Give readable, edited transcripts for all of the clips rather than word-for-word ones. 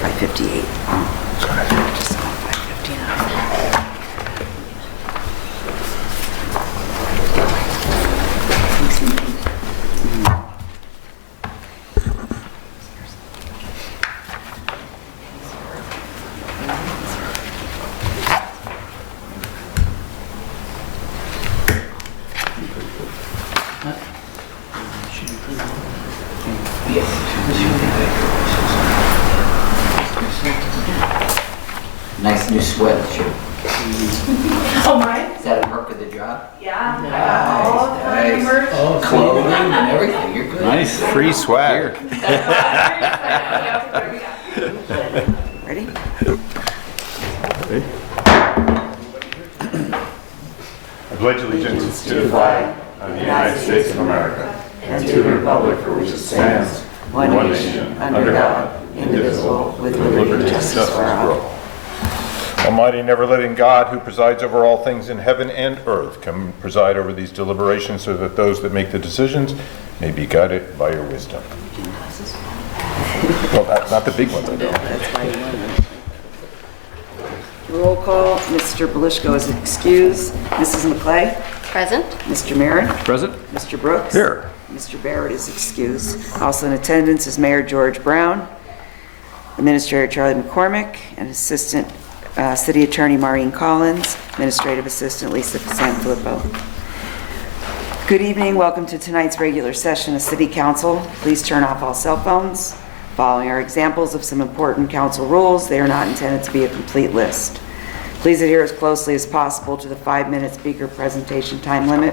5:58. Just on 5:59. Nice new sweatshirt. Oh, mine? Is that a perk of the job? Yeah. Nice, nice. Clothing and everything, you're good. Nice. Free swag. Ready? I pledge allegiance to the flag of the United States of America and to the republic for which it stands, One nation, under God, indivisible, with liberty and justice for all. Almighty, never-living God, who presides over all things in heaven and earth, come preside over these deliberations so that those that make the decisions may be guided by your wisdom. Well, not the big ones, I know. That's why you won. Roll call, Mr. Belishko is excused. Mrs. McClay? Present. Mr. Marin? Present? Mr. Brooks? Here. Mr. Barrett is excused. Also in attendance is Mayor George Brown, Administrator Charlie McCormick, and Assistant City Attorney Maureen Collins, Administrative Assistant Lisa Sanfilippo. Good evening. Welcome to tonight's regular session of City Council. Please turn off all cell phones. Following are examples of some important council rules. They are not intended to be a complete list. Please adhere as closely as possible to the 5-minute speaker presentation time limit.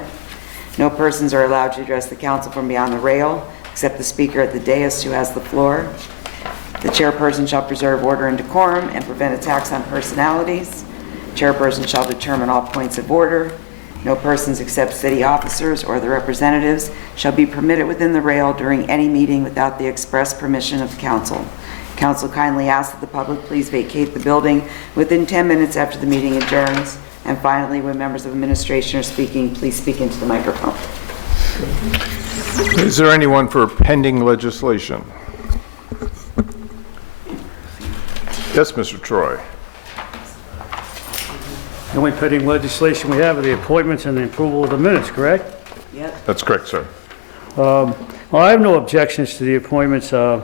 No persons are allowed to address the council from beyond the rail, except the speaker at the dais who has the floor. The chairperson shall preserve order and decorum and prevent attacks on personalities. Chairperson shall determine all points of order. No persons except city officers or their representatives shall be permitted within the rail during any meeting without the express permission of the council. Council kindly asks that the public please vacate the building within 10 minutes after the meeting adjourns. And finally, when members of administration are speaking, please speak into the microphone. Is there anyone for pending legislation? Yes, Mr. Troy. The only pending legislation we have are the appointments and the approval of the minutes, correct? Yep. That's correct, sir. Well, I have no objections to the appointments. I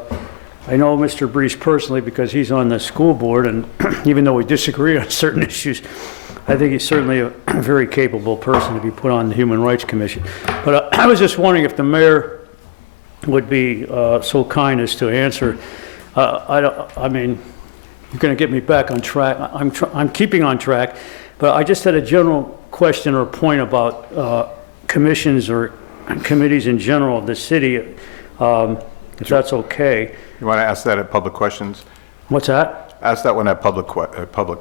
know Mr. Brees personally because he's on the school board, and even though we disagree on certain issues, I think he's certainly a very capable person to be put on the Human Rights Commission. But I was just wondering if the mayor would be so kind as to answer. I mean, you're going to get me back on track. I'm keeping on track, but I just had a general question or point about commissions or committees in general of the city, if that's okay. You want to ask that at public questions? What's that? Ask that one at public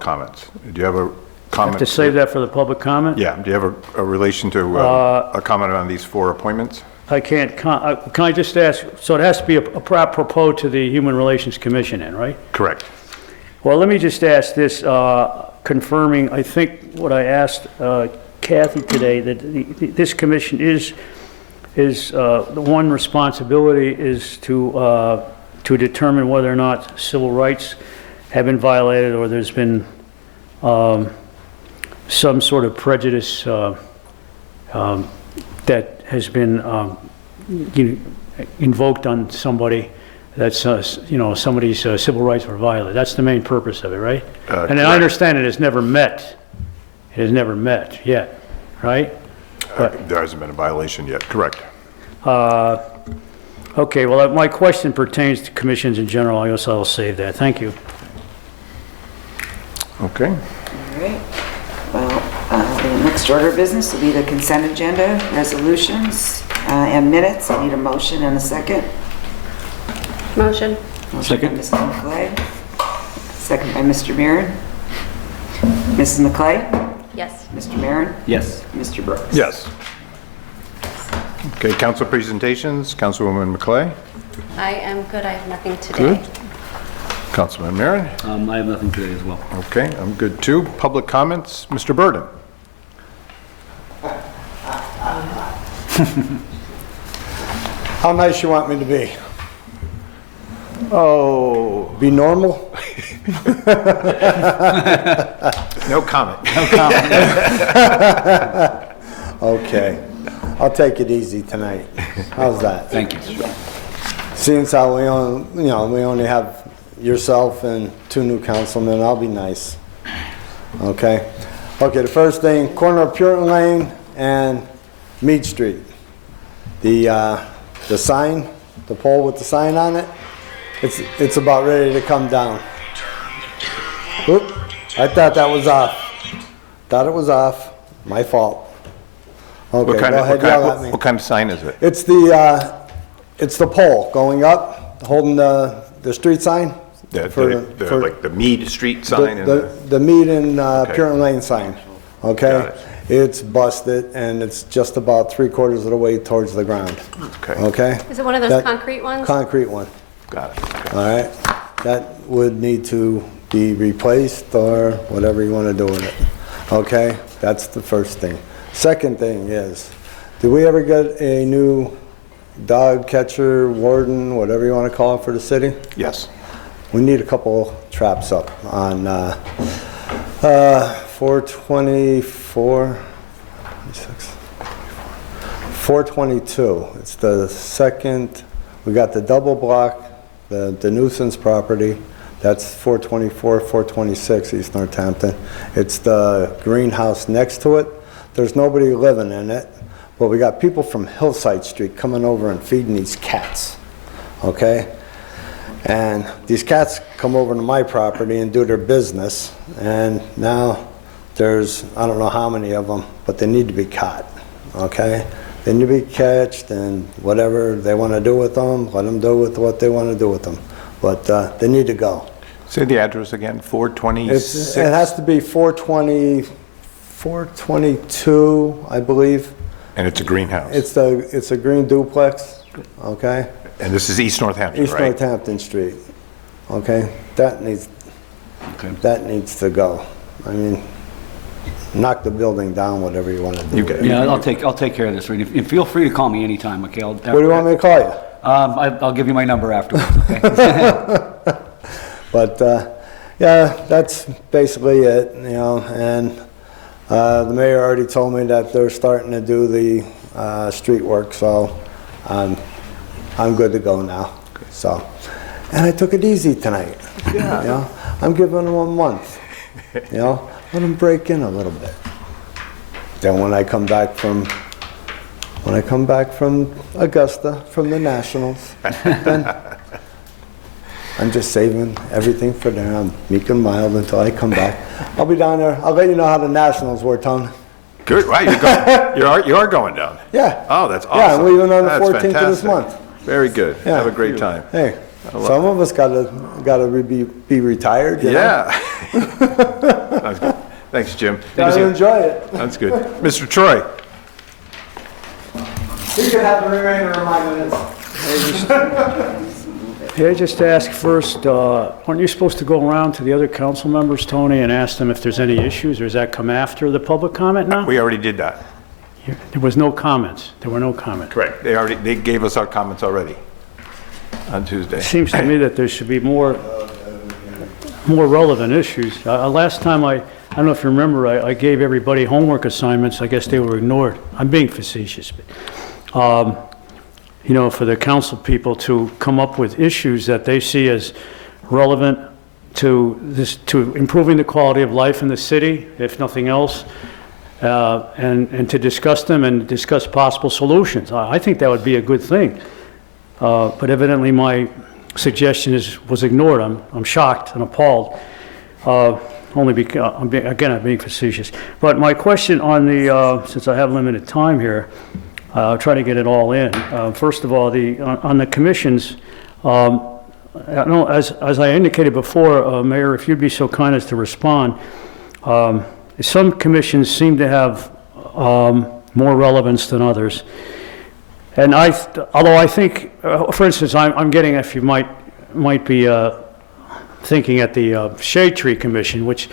comments. Do you have a comment? To save that for the public comment? Yeah. Do you have a relation to a comment on these 4 appointments? I can't, can I just ask, so it has to be apropos to the Human Relations Commission then, right? Correct. Well, let me just ask this, confirming, I think what I asked Kathy today, that this commission is the one responsibility is to determine whether or not civil rights have been violated or there's been some sort of prejudice that has been invoked on somebody that's, somebody's civil rights were violated. That's the main purpose of it, right? And I understand it has never met. It has never met yet, right? There hasn't been a violation yet. Correct. Okay, well, my question pertains to commissions in general. I guess I'll save that. Thank you. Okay. All right. Well, the next order of business will be the consent agenda, resolutions, and minutes. I need a motion and a second. Motion. Motion by Mr. McClay. Second by Mr. Marin. Mrs. McClay? Yes. Mr. Marin? Yes. Mr. Brooks? Yes. Okay, council presentations. Councilwoman McClay. I am good. I have nothing today. Good. Councilman Marin. I have nothing today as well. Okay, I'm good too. Public comments. Mr. Burden. How nice you want me to be? Oh, Be normal? no comment. Okay. I'll take it easy tonight. How's that? Thank you. Seeing as how we only have yourself and 2 new councilmen, I'll be nice. Okay? Okay, the first thing, corner of Puritan Lane and Mead Street. The sign, the pole with the sign on it, it's about ready to come down. Oop, I thought that was off. Thought it was off. My fault. Okay, What kind go of, ahead, yell at me. what kind of sign is it? It's the pole going up, holding the street sign. Like the Mead Street sign? The Mead and Puritan Lane sign, Got okay? it. It's busted, and it's just about 3/4 of the way towards the ground, Okay, okay? Is it one of those That- concrete ones? Concrete one, got it. Okay. all right? That would need to be replaced, or whatever you want to do with it, okay? That's the first thing. Second thing is, did we ever get a new dog catcher, warden, whatever you want to call it for the city? Yes. We need a couple traps up on 422. It's the second, we got the double block, the nuisance property. That's 424, 426 East Northampton. It's the greenhouse next to it. There's nobody living in it, but we got people from Hillside Street coming over and feeding these cats, okay? And these cats come over to my property and do their business, and now there's, I don't know how many of them, but they need to be caught, okay? They need to be catched, and whatever they want to do with them, let them do with what they want to do with them. But they need to go. Say the address again, 426? It has to be 422, I believe. And it's a greenhouse? It's a green duplex, okay? And this is East Northampton, East right? Northampton Street, okay? That needs to go. I mean, knock the building down, whatever you want to do. You get it. Yeah, I'll take care of this, Reed. And feel free to call me anytime, okay? What do you want me to call you? I'll give you my number afterwards, okay? But, yeah, that's basically it, and the mayor already told me that they're starting to do the street work, so I'm good to go now, so. And I took it easy tonight. Yeah. You know, I'm giving them a month, let them break in a little bit. Then when I come back from Augusta, from the Nationals, then I'm just saving everything for them. I'm meek and mild until I come back. I'll be down there. I'll let you know how the Nationals were, Tony. Good, wow, you are going down? Yeah. Oh, that's awesome. Yeah, I'm leaving on the That's 14th of this fantastic. month. Very good. Yeah. Have a great time. Hey, some of us gotta be retired, you know? Yeah. That's good. Thanks, Jim. Gotta enjoy it. That's good. Mr. Troy? You can have the remainder of my minutes. Yeah, just to ask first, aren't you supposed to go around to the other council members, Tony, and ask them if there's any issues, or does that come after the public comment now? We already did that. There was no comments. There were no comments. Correct. They gave us our comments already on Tuesday. It seems to me that there should be more relevant issues. Last time, I don't know if you remember, I gave everybody homework assignments. I guess they were ignored. I'm being facetious, but, for the council people to come up with issues that they see as relevant to improving the quality of life in the city, if nothing else, and to discuss them and discuss possible solutions. I think that would be a good thing. But evidently my suggestion was ignored. I'm shocked and appalled. Only because, I'm being facetious. But my question on since I have limited time here, I'll try to get it all in. First of all, on the commissions, as I indicated before, Mayor, if you'd be so kind as to respond, some commissions seem to have more relevance than others. And although I think, for instance, I'm getting, if you might be thinking at the Shade Tree Commission, which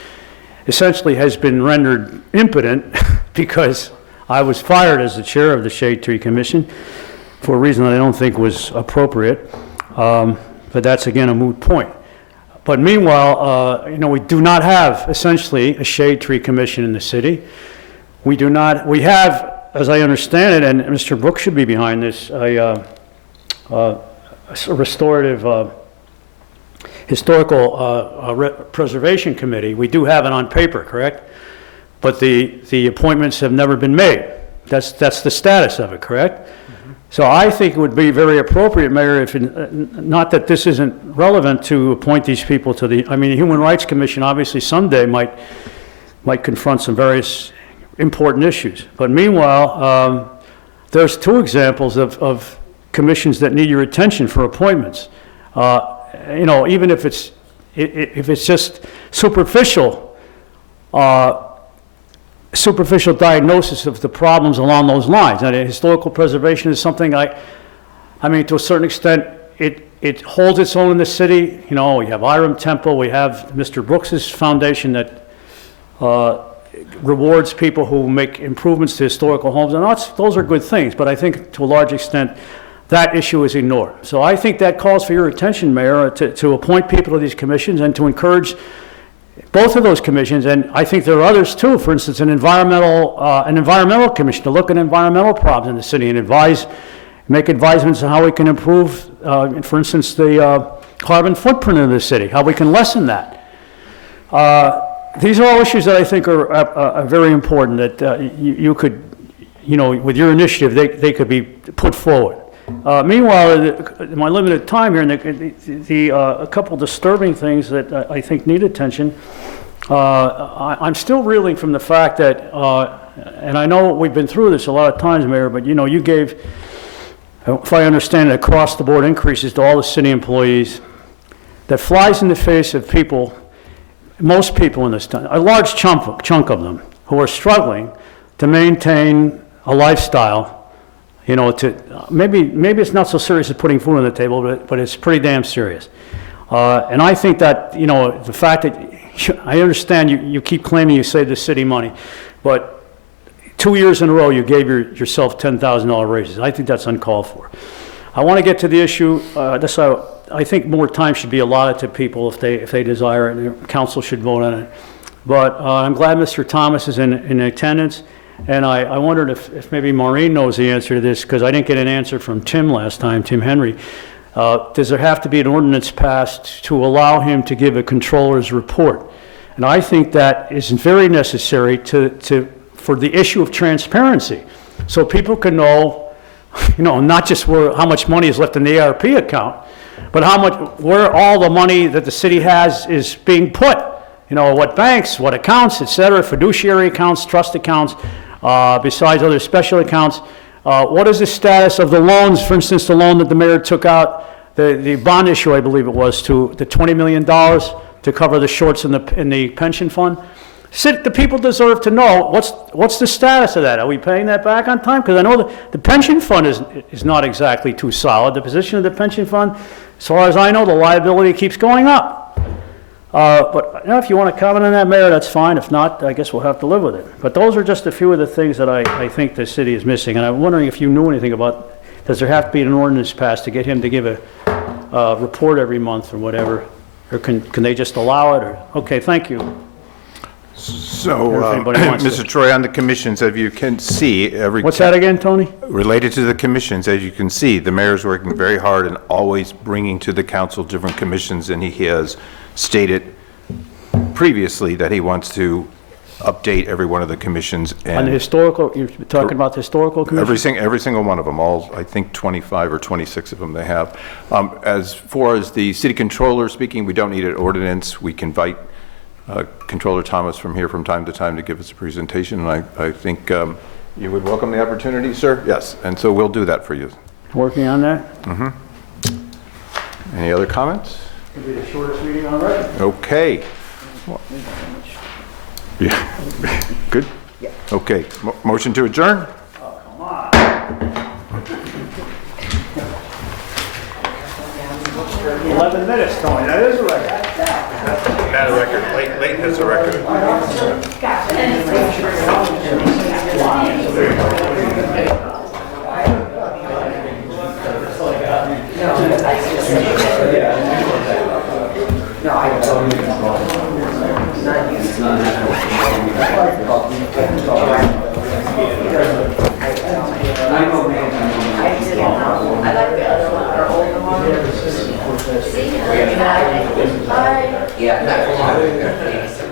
essentially has been rendered impotent because I was fired as the chair of the Shade Tree Commission for a reason that I don't think was appropriate. but that's again a moot point. But meanwhile, we do not have essentially a shade tree commission in the city. We have, as I understand it, and Mr. Brooks should be behind this, a restorative, historical preservation committee. We do have it on paper, correct? But the appointments have never been made. That's the status of it, correct? So I think it would be very appropriate, Mayor, if, not that this isn't relevant to appoint these people to the Human Rights Commission obviously someday might confront some various important issues. But meanwhile, there's two examples of commissions that need your attention for appointments. Even if it's just superficial diagnosis of the problems along those lines. And historical preservation is something to a certain extent, it holds its own in the city. We have Iram Temple, we have Mr. Brooks's foundation that rewards people who make improvements to historical homes, and those are good things, but I think to a large extent, that issue is ignored. So I think that calls for your attention, Mayor, to appoint people to these commissions and to encourage both of those commissions, and I think there are others too. For instance, an environmental commission to look at environmental problems in the city and make advisements on how we can improve, for instance, the carbon footprint of the city, how we can lessen that. These are all issues that I think are very important that you could, with your initiative, they could be put forward. Meanwhile, in my limited time here, a couple disturbing things that I think need attention. I'm still reeling from the fact that, and I know we've been through this a lot of times, Mayor, but you gave, if I understand it, across-the-board increases to all the city employees. That flies in the face of people, most people in this town, a large chunk of them, who are struggling to maintain a lifestyle. Maybe it's not so serious as putting food on the table, but it's pretty damn serious. And I think that, the fact that, I understand you keep claiming you saved the city money, but 2 years in a row you gave yourself $10,000 raises. I think that's uncalled for. I want to get to the issue, I think more time should be allotted to people if they desire it, and the council should vote on it. But I'm glad Mr. Thomas is in attendance. And I wondered if maybe Maureen knows the answer to this, because I didn't get an answer from Tim last time, Tim Henry. Does there have to be an ordinance passed to allow him to give a controller's report? And I think that is very necessary for the issue of transparency, so people can know, not just how much money is left in the ARP account, but where all the money that the city has is being put. What banks, what accounts, et cetera, fiduciary accounts, trust accounts, besides other special accounts. What is the status of the loans, for instance, the loan that the mayor took out, the bond issue, I believe it was, to the $20 million to cover the shorts in the pension fund? The people deserve to know what's the status of that. Are we paying that back on time? Because I know the pension fund is not exactly too solid. The position of the pension fund, as far as I know, the liability keeps going up. But if you want to comment on that, Mayor, that's fine. If not, I guess we'll have to live with it. But those are just a few of the things that I think the city is missing. And I'm wondering if you knew anything about, does there have to be an ordinance passed to get him to give a report every month or whatever? Or can they just allow it? Or okay, thank you. So, If anybody wants to. Mr. Troy, on the commissions, as you can see, What's that again, Tony? related to the commissions, as you can see, the mayor's working very hard and always bringing to the council different commissions, and he has stated previously that he wants to update every one of the commissions. On the And historical, you're talking about the historical commission? every single one of them, I think 25 or 26 of them they have. As far as the city controller speaking, we don't need an ordinance. We can invite Controller Thomas from here from time to time to give us a presentation, and I think you would welcome the opportunity, sir? Yes, and so we'll do that for you. Working on that? Any other comments? It'll be the shortest meeting on record. Okay. Yeah, good? Okay, motion to adjourn? 11 minutes, Tony, that is a record. Not a record, late is a record. Yeah. Yeah, not for long.